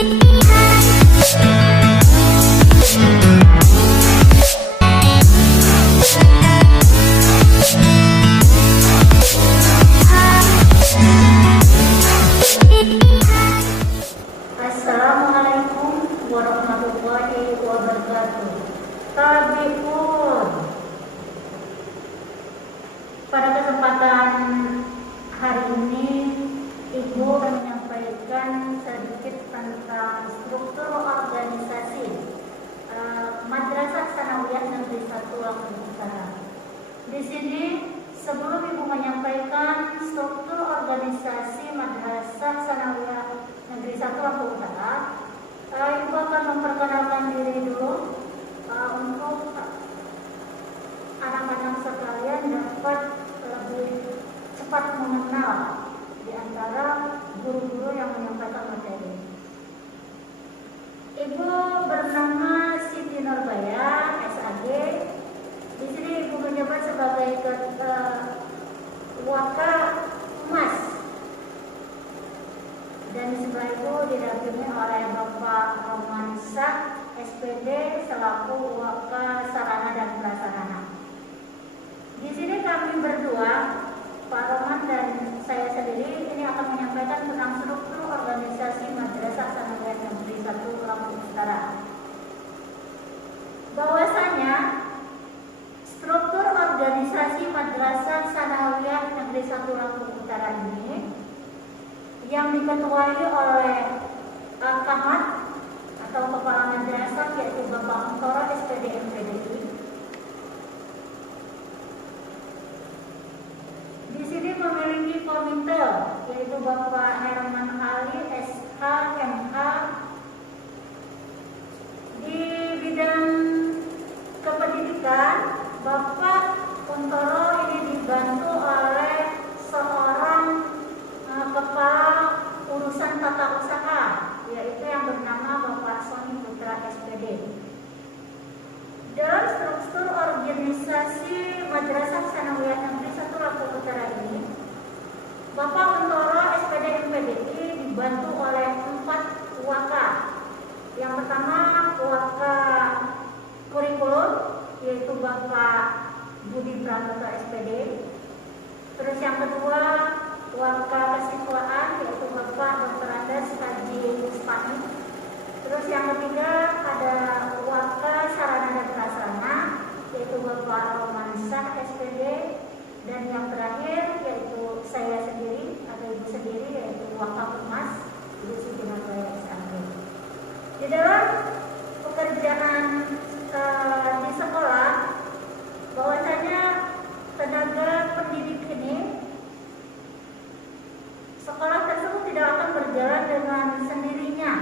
Assalamualaikum warahmatullahi wabarakatuh. Tabiun. Pada kesempatan hari ini, Ibu menyampaikan sedikit tentang struktur organisasi Madrasah Tsanawiyah Negeri 1 Lampung Utara. Di sini, sebelum Ibu menyampaikan struktur organisasi Madrasah Tsanawiyah Negeri 1 Lampung Utara, Ibu akan memperkenalkan diri dulu untuk anak-anak sekalian dapat lebih cepat mengenal di antara guru-guru yang menyampaikan materi. Ibu bernama Siti Nurbaya, SAG. Di sini Ibu menjabat sebagai Waka Humas. Dan di sebelah Ibu didampingi oleh Bapak Romansyah, SPD, selaku Waka Sarana dan Prasarana. Di sini kami berdua, Pak Roman dan saya sendiri, ini akan menyampaikan tentang struktur organisasi Madrasah Tsanawiyah Negeri 1 Lampung Utara. Bahwasanya struktur organisasi Madrasah Tsanawiyah Negeri 1 Lampung Utara ini yang diketuai oleh Kamat atau Kepala Madrasah, yaitu Bapak Mentoro SPD MPDI. Di sini memiliki komite, yaitu Bapak Herman Ali SH MH. Di bidang kependidikan, Bapak Mentoro ini dibantu oleh seorang kepala urusan tata usaha, yaitu yang bernama Bapak Sony Putra SPD. Dalam struktur organisasi Madrasah Tsanawiyah Negeri 1 Lampung Utara ini, Bapak Mentoro SPD MPDI dibantu oleh 4 waka. Yang pertama waka kurikulum, yaitu Bapak Budi Pranoto SPD. Terus yang kedua waka kesiswaan, yaitu Bapak Dr. Andes Haji Uspani. Terus yang ketiga ada waka sarana dan prasarana, yaitu Bapak Romansyah SPD. Dan yang terakhir yaitu saya sendiri atau Ibu sendiri, yaitu waka humas Ibu Siti Nurbaya SAG. Di dalam pekerjaan di sekolah, bahwasanya tenaga pendidik ini, sekolah tersebut tidak akan berjalan dengan sendirinya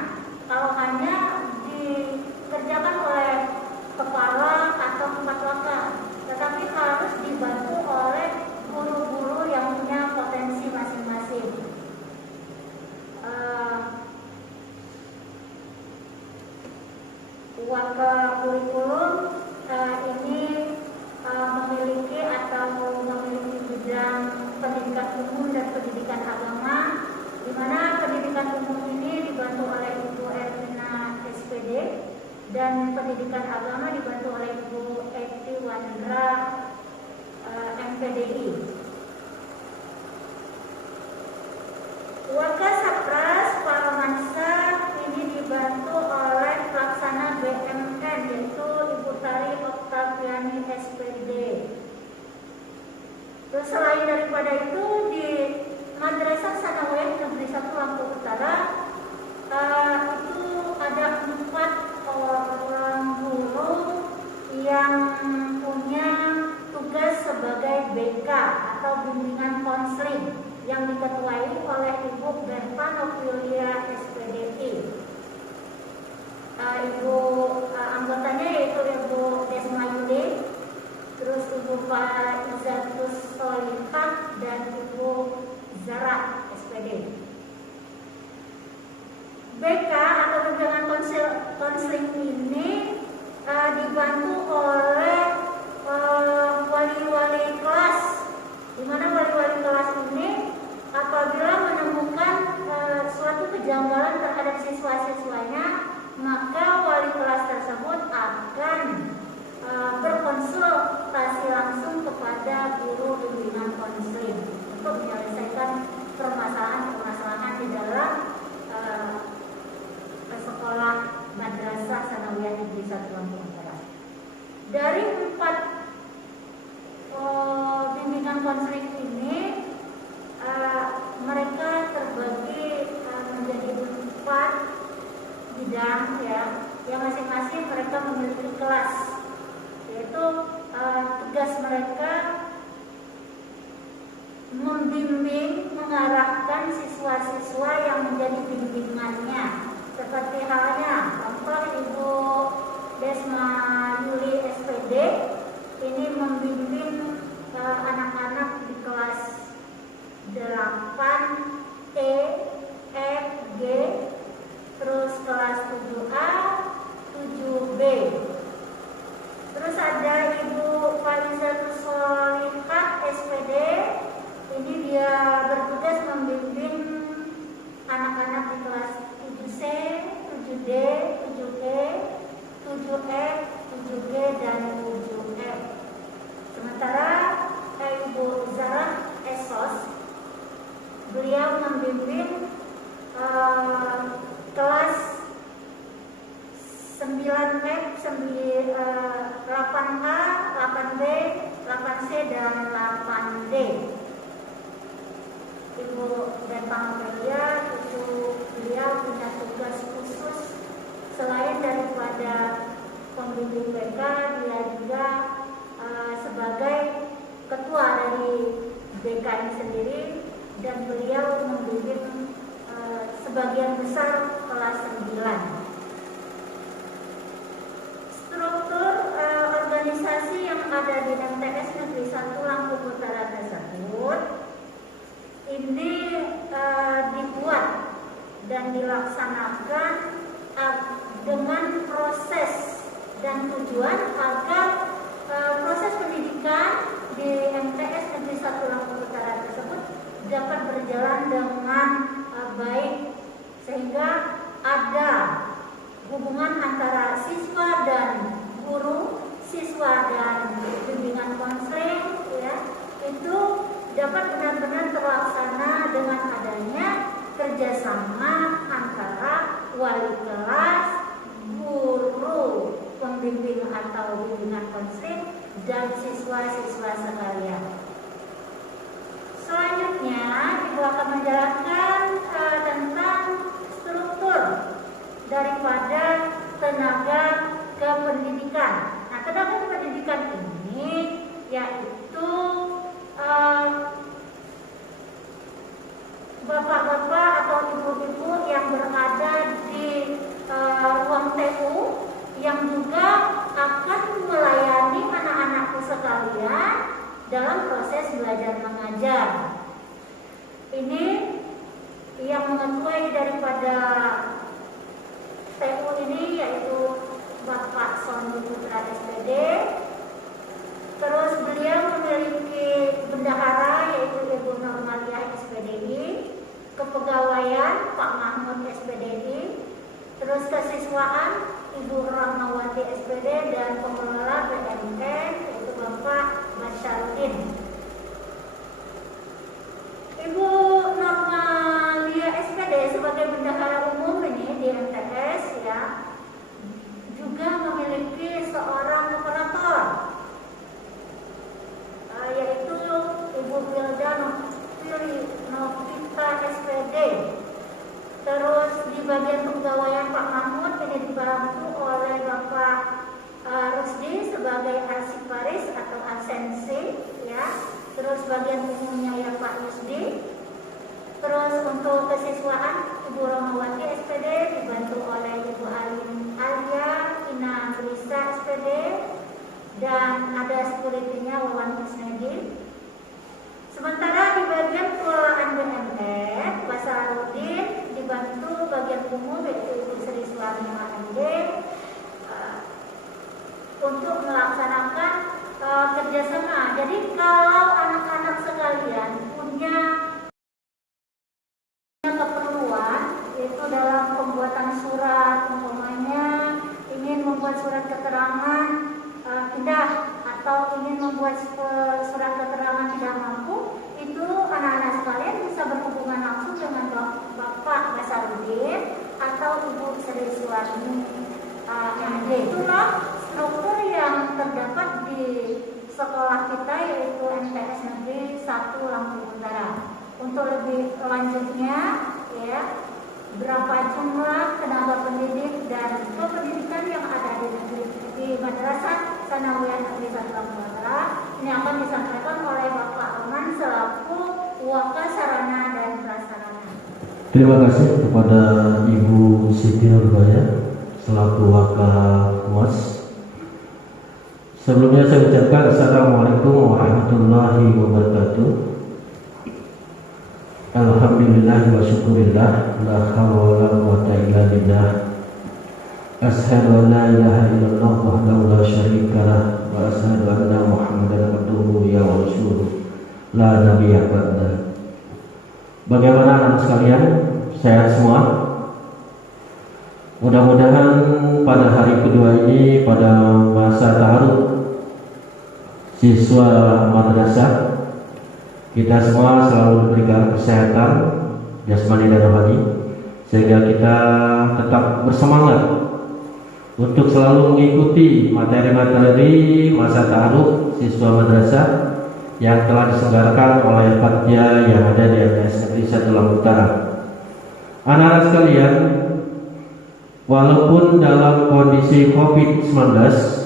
kalau hanya dikerjakan oleh kepala atau 4 waka, tetapi harus dibantu oleh guru-guru yang punya potensi masing-masing. Waka kurikulum ini memiliki bidang pendidikan umum dan pendidikan agama, di mana pendidikan umum ini dibantu oleh Ibu Erlina SPD dan pendidikan agama dibantu oleh Ibu Eti Wandra MPDI. Waka Sapras Pak Romansyah ini dibantu oleh pelaksana BMN, yaitu Ibu Tari Oktaviani SPD. Terus selain daripada itu, di Madrasah Tsanawiyah Negeri 1 Lampung Utara itu ada 4 orang guru yang punya tugas sebagai BK atau bimbingan konseling yang diketuai oleh Ibu Berta Novilia SPDI. Anggotanya yaitu Ibu Desma Yude, terus Ibu Pak Izatus Solihah dan Ibu Zara SPD. BK atau bimbingan konseling ini dibantu oleh wali-wali kelas, di mana wali-wali kelas ini apabila menemukan suatu kejanggalan terhadap siswa-siswa bidang ya, yang masing-masing mereka memiliki kelas, yaitu tugas mereka membimbing, mengarahkan siswa-siswa yang menjadi bimbingannya. Seperti halnya contoh Ibu Desma Yuli SPD ini membimbing anak-anak di kelas 8 E, F, G, terus kelas 7A, 7B. Terus ada Ibu Falizatul Solihah SPD, ini dia bertugas membimbing anak-anak di kelas 7C, 7D, 7E, 7F, 7G, dan 7F. Sementara Ibu Zarah Esos, beliau membimbing kelas 9F, 8A, 8B, 8C, dan 8D. Ibu Depang Melia itu beliau punya tugas khusus selain daripada pembimbing BK, dia juga sebagai ketua dari BK ini sendiri, dan beliau membimbing sebagian besar kelas 9. Struktur organisasi yang ada di MTS Negeri 1 Lampung Utara tersebut ini dibuat dan dilaksanakan dengan proses dan tujuan agar proses pendidikan di MTS Negeri 1 Lampung Utara tersebut dapat berjalan dengan baik, sehingga ada hubungan antara siswa dan guru, siswa dan bimbingan konseling, ya, itu dapat benar-benar terlaksana dengan adanya kerjasama antara wali kelas, guru, pembimbing atau bimbingan konseling, dan siswa-siswa sekalian. Selanjutnya, Ibu akan menjelaskan tentang struktur daripada tenaga kependidikan. Nah, tenaga kependidikan ini yaitu bapak-bapak atau ibu-ibu yang berada di ruang TU yang juga akan melayani anak-anakku sekalian dalam proses belajar mengajar. Ini yang mengetuai daripada TU ini yaitu Bapak Sony Putra SPD. Terus beliau memiliki bendahara yaitu Ibu Normaliah SPDI, kepegawaian Pak Mahmud SPDI, terus kesiswaan Ibu Rahmawati SPD, dan pengelola BMN yaitu Bapak Basyarudin. Ibu Normaliah SPD sebagai bendahara umum ini di MTS ya, juga memiliki seorang operator yaitu Ibu Wilda Novita SPD. Terus di bagian kepegawaian Pak Mahmud ini dibantu oleh Bapak Rusdi sebagai arsiparis atau absensi ya. Terus bagian umumnya ya Pak Rusdi. Terus untuk kesiswaan Ibu Rahmawati SPD dibantu oleh Ibu Alia Ina Risa SPD, dan ada sekuritinya Wawan Kusnedi. Sementara di bagian pengelolaan BMN, Pak Sarudin dibantu bagian umum yaitu Ibu Sri Suami AMD untuk melaksanakan kerjasama. Jadi kalau anak-anak sekalian punya keperluan yaitu dalam pembuatan surat, umpamanya ingin membuat surat keterangan pindah atau ingin membuat surat keterangan tidak mampu, itu anak-anak sekalian bisa berhubungan langsung dengan Bapak Basarudin atau Ibu Sri Suwarni MD. Itulah struktur yang terdapat di sekolah kita yaitu MTS Negeri 1 Lampung Utara. Untuk lebih lanjutnya ya, berapa jumlah tenaga pendidik dan kependidikan yang ada di Madrasah Sanawiyah Negeri 1 Lampung Utara. Ini akan disampaikan oleh Bapak Aman selaku Waka Sarana dan Prasarana. Terima kasih kepada Ibu Siti Nurbaya selaku Waka Humas. Sebelumnya saya ucapkan Assalamualaikum warahmatullahi wabarakatuh. Alhamdulillah wa syukurillah, la haula wa la quwwata illa billah. Asyhadu an la ilaha illallah wahdahu la syarika lah wa asyhadu anna Muhammadan abduhu wa rasuluh la nabiyya ba'da. Bagaimana anak sekalian? Sehat semua? Mudah-mudahan pada hari kedua ini, pada masa taruh siswa madrasah, kita semua selalu diberikan kesehatan jasmani dan rohani, sehingga kita tetap bersemangat untuk selalu mengikuti materi-materi masa taruh siswa madrasah yang telah diselenggarakan oleh Fatya yang ada di MTS Negeri 1 Lampung Utara. Anak-anak sekalian, walaupun dalam kondisi COVID-19,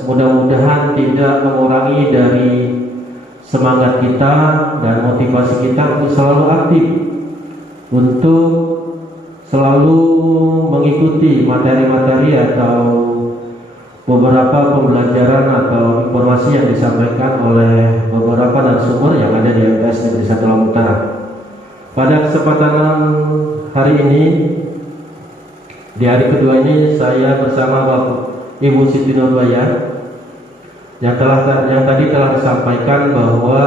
mudah-mudahan tidak mengurangi dari semangat kita dan motivasi kita untuk selalu aktif, untuk selalu mengikuti materi-materi atau beberapa pembelajaran atau informasi yang disampaikan oleh beberapa narasumber yang ada di MTS Negeri 1 Lampung Utara. Pada kesempatan hari ini, di hari kedua ini, saya bersama Bapak Ibu Siti Nurbaya yang tadi telah disampaikan bahwa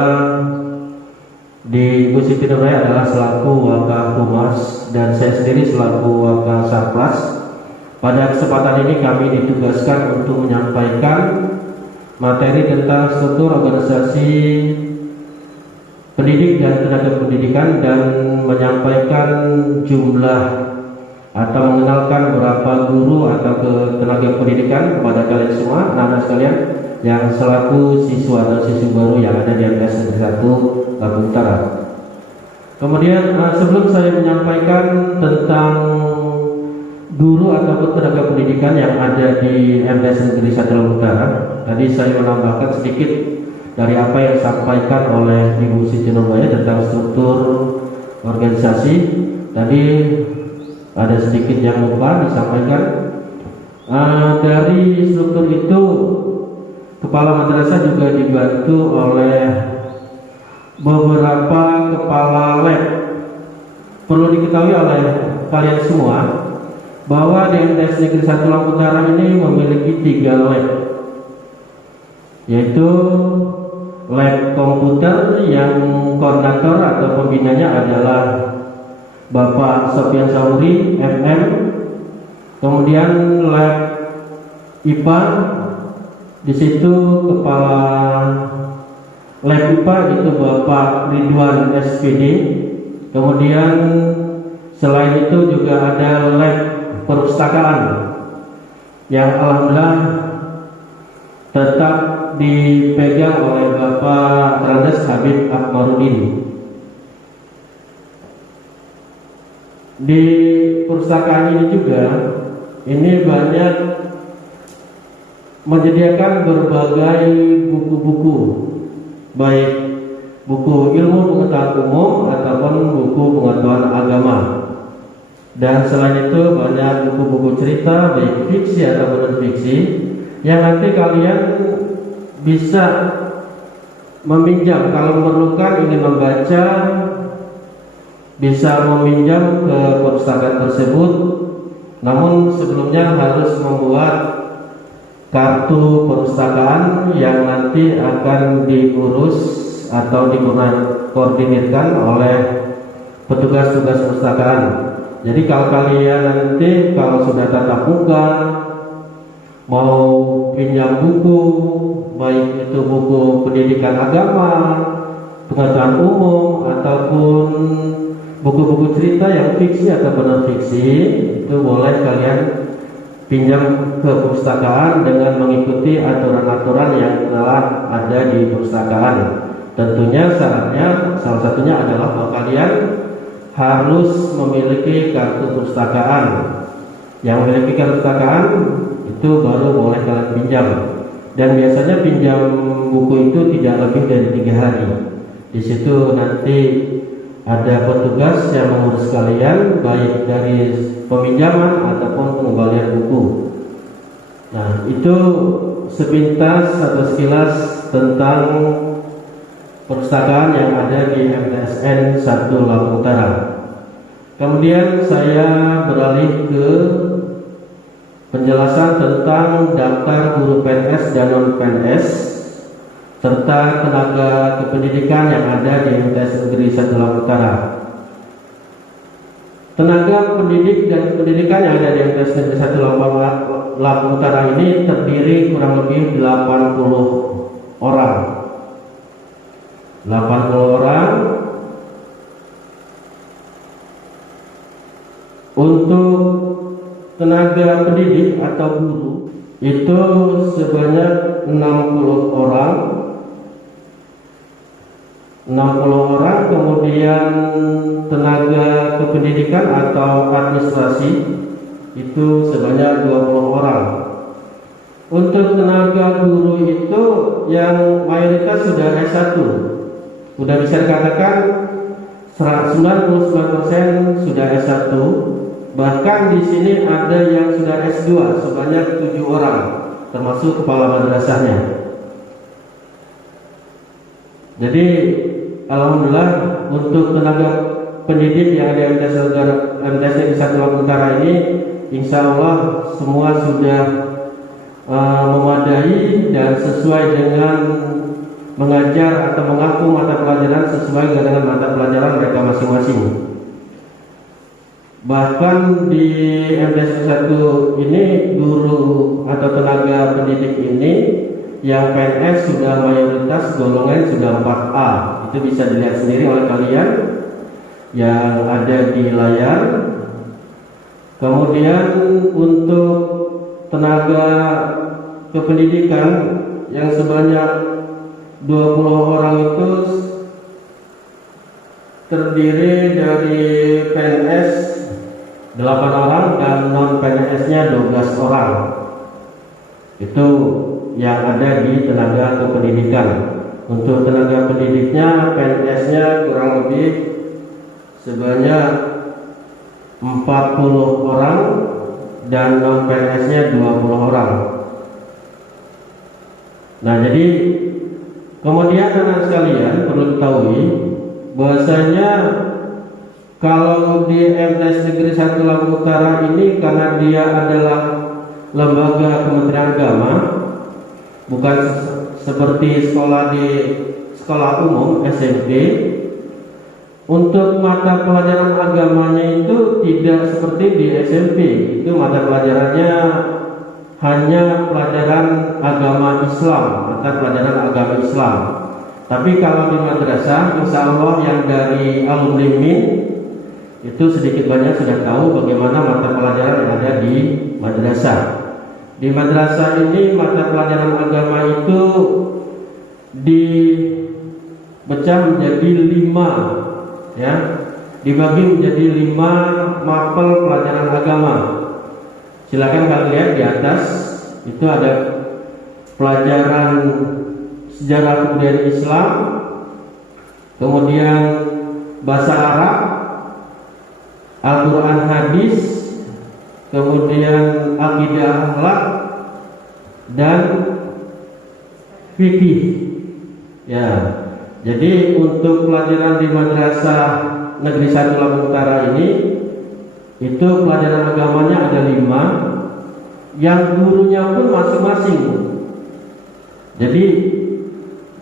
di Ibu Siti Nurbaya adalah selaku Waka Humas dan saya sendiri selaku Waka Sarplas. Pada kesempatan ini kami ditugaskan untuk menyampaikan materi tentang struktur organisasi pendidik dan tenaga pendidikan dan menyampaikan jumlah atau mengenalkan beberapa guru atau tenaga pendidikan kepada kalian semua, anak-anak sekalian yang selaku siswa atau siswi baru yang ada di MTS Negeri 1 Lampung Utara. Kemudian sebelum saya menyampaikan tentang guru atau tenaga pendidikan yang ada di MTS Negeri 1 Lampung Utara, tadi saya menambahkan sedikit dari apa yang disampaikan oleh Ibu Siti Nurbaya tentang struktur organisasi. Tadi ada sedikit yang lupa disampaikan. Dari struktur itu, kepala madrasah juga dibantu oleh beberapa kepala lab. Perlu diketahui oleh kalian semua bahwa di MTS Negeri 1 Lampung Utara ini memiliki 3 lab, yaitu lab komputer yang koordinator atau pembinanya adalah Bapak Sofian Sauri, MM. Kemudian lab IPA, di situ kepala lab IPA itu Bapak Ridwan SPD. Kemudian selain itu juga ada lab perpustakaan yang alhamdulillah tetap dipegang oleh Bapak Randes Habib Akmaruddin. Di perpustakaan ini juga banyak menyediakan berbagai buku-buku, baik buku ilmu pengetahuan umum ataupun buku pengetahuan agama. Dan selain itu banyak buku-buku cerita, baik fiksi atau non fiksi, yang nanti kalian bisa meminjam kalau memerlukan ingin membaca, bisa meminjam ke perpustakaan tersebut. Namun sebelumnya harus membuat kartu perpustakaan yang nanti akan diurus atau dikoordinirkan oleh petugas-tugas perpustakaan. Jadi kalau kalian nanti kalau sudah tatap muka mau pinjam buku, baik itu buku pendidikan agama, pengetahuan umum ataupun buku-buku cerita yang fiksi atau non fiksi, itu boleh kalian pinjam ke perpustakaan dengan mengikuti aturan-aturan yang telah ada di perpustakaan. Tentunya syaratnya salah satunya adalah bahwa kalian harus memiliki kartu perpustakaan. Yang memiliki kartu perpustakaan itu baru boleh kalian pinjam. Dan biasanya pinjam buku itu tidak lebih dari 3 hari. Di situ nanti ada petugas yang mengurus kalian, baik dari peminjaman ataupun pengembalian buku. Nah, itu sepintas atau sekilas tentang perpustakaan yang ada di MTSN 1 Lampung Utara. Kemudian saya beralih ke penjelasan tentang daftar guru PNS dan non-PNS serta tenaga kependidikan yang ada di MTS Negeri 1 Lampung Utara. Tenaga pendidik dan pendidikan yang ada di MTS Negeri 1 Lampung Utara ini terdiri kurang lebih 80 orang. 80 orang. Untuk tenaga pendidik atau guru itu sebanyak 60 orang. 60 orang, kemudian tenaga kependidikan atau administrasi itu sebanyak 20 orang. Untuk tenaga guru itu yang mayoritas sudah S1, sudah bisa dikatakan 99% sudah S1. Bahkan di sini ada yang sudah S2 sebanyak 7 orang, termasuk kepala madrasahnya. Jadi alhamdulillah untuk tenaga pendidik yang ada di MTS Negeri 1 Lampung Utara ini, insya Allah semua sudah memadai dan sesuai dengan mengajar atau mengaku mata pelajaran sesuai dengan mata pelajaran mereka masing-masing. Bahkan di MTS 1 ini guru atau tenaga pendidik ini yang PNS sudah mayoritas golongan sudah 4A. Itu bisa dilihat sendiri oleh kalian yang ada di layar. Kemudian untuk tenaga kependidikan yang sebanyak 20 orang itu terdiri dari PNS 8 orang dan non PNS-nya 12 orang. Itu yang ada di tenaga kependidikan. Untuk tenaga pendidiknya, PNS-nya kurang lebih sebanyak 40 orang dan non PNS-nya 20 orang. Nah, jadi kemudian teman sekalian perlu ketahui bahwasanya kalau di MTS Negeri 1 Lampung Utara ini, karena dia adalah lembaga Kementerian Agama, bukan seperti sekolah umum SMP. Untuk mata pelajaran agamanya itu tidak seperti di SMP. Itu mata pelajarannya hanya pelajaran agama Islam, mata pelajaran agama Islam. Tapi kalau di madrasah, insya Allah yang dari alumni MIN itu sedikit banyak sudah tahu bagaimana mata pelajaran yang ada di madrasah. Di madrasah ini mata pelajaran agama itu dipecah menjadi 5, ya, dibagi menjadi 5 mapel pelajaran agama. Silakan kalian lihat di atas itu ada pelajaran sejarah kebudayaan Islam, kemudian bahasa Arab, Al-Quran hadis, kemudian akidah akhlak dan fikih. Ya, jadi untuk pelajaran di Madrasah Negeri 1 Lampung Utara ini itu pelajaran agamanya ada 5, yang gurunya pun masing-masing. Jadi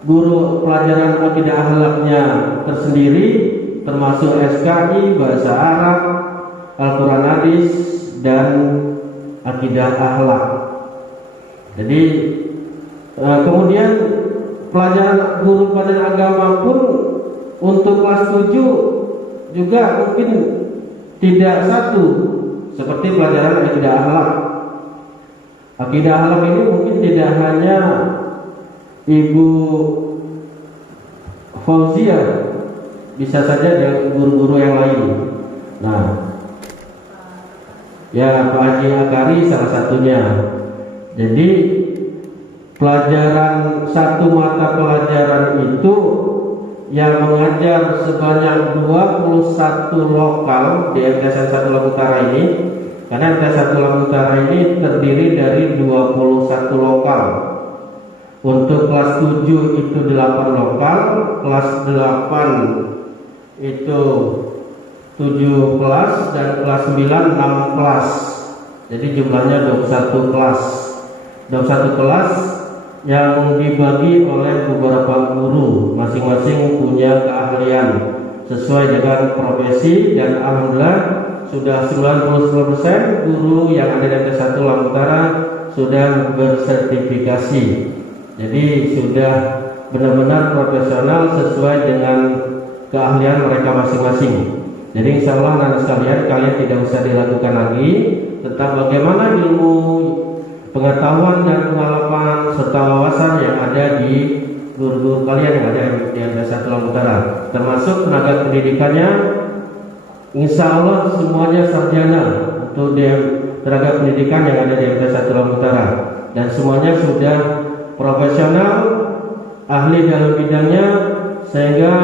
guru pelajaran akidah akhlaknya tersendiri, termasuk SKI, bahasa Arab, Al-Quran hadis dan akidah akhlak. Jadi kemudian guru pelajaran agama pun untuk kelas 7 juga mungkin tidak satu seperti pelajaran akidah akhlak. Akidah akhlak ini mungkin tidak hanya Ibu Fauzia bisa saja dengan guru-guru yang lain. Nah, ya Pak Haji Akari salah satunya. Jadi pelajaran, satu mata pelajaran itu yang mengajar sebanyak 21 lokal di MTS 1 Lampung Utara ini. Karena MTS 1 Lampung Utara ini terdiri dari 21 lokal. Untuk kelas 7 itu 8 lokal, kelas 8 itu 7 kelas, dan kelas 9 6 kelas. Jadi jumlahnya 21 kelas. 21 kelas yang dibagi oleh beberapa guru, masing-masing punya keahlian sesuai dengan profesi, dan alhamdulillah sudah 99% guru yang ada di MTS 1 Lampung Utara sudah bersertifikasi. Jadi sudah benar-benar profesional sesuai dengan keahlian mereka masing-masing. Jadi insya Allah anak sekalian, kalian tidak usah diragukan lagi tentang bagaimana ilmu, pengetahuan dan pengalaman serta wawasan yang ada di guru-guru kalian yang ada di MTS 1 Lampung Utara, termasuk tenaga pendidikannya. Insya Allah semuanya sarjana untuk tenaga pendidikan yang ada di MTS 1 Lampung Utara, dan semuanya sudah profesional, ahli dalam bidangnya, sehingga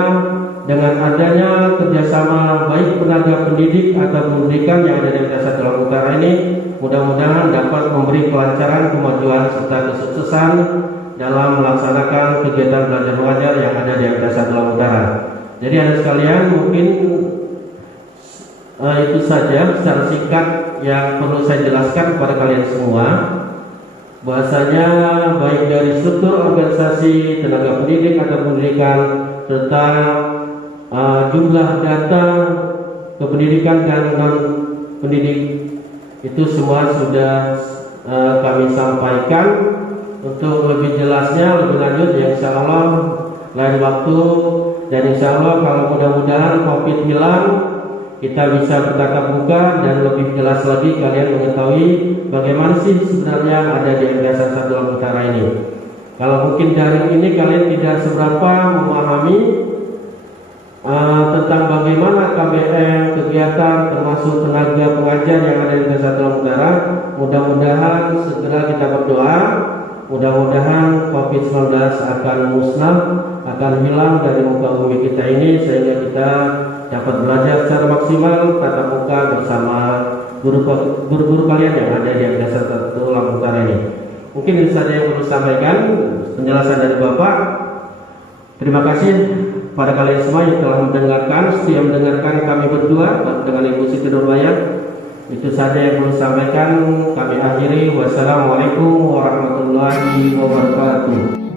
dengan adanya kerjasama baik tenaga pendidik atau pendidikan yang ada di MTS 1 Lampung Utara ini, mudah-mudahan dapat memberi kelancaran, kemajuan serta kesuksesan dalam melaksanakan kegiatan belajar mengajar yang ada di MTS 1 Lampung Utara. Jadi anak sekalian, mungkin itu saja secara singkat yang perlu saya jelaskan kepada kalian semua. Bahwasanya baik dari struktur organisasi tenaga pendidik atau pendidikan serta jumlah data kependidikan dan non pendidik itu semua sudah kami sampaikan. Untuk lebih jelasnya, lebih lanjut ya insya Allah lain waktu, dan insya Allah kalau mudah-mudahan COVID hilang, kita bisa bertatap muka dan lebih jelas lagi kalian mengetahui bagaimana sih sebenarnya ada di MTS 1 Lampung Utara ini. Kalau mungkin dari ini kalian tidak seberapa memahami tentang bagaimana KBM, kegiatan termasuk tenaga pengajar yang ada di MTS 1 Lampung Utara, mudah-mudahan segera kita berdoa, mudah-mudahan COVID-19 akan musnah, akan hilang dari muka bumi kita ini, sehingga kita dapat belajar secara maksimal tatap muka bersama guru-guru kalian yang ada di MTS 1 Lampung Utara ini. Mungkin itu saja yang perlu sampaikan penjelasan dari Bapak. Terima kasih pada kalian semua yang telah mendengarkan, setia mendengarkan kami berdua dengan Ibu Siti Nurbayah. Itu saja yang perlu sampaikan. Kami akhiri. Wassalamualaikum warahmatullahi wabarakatuh.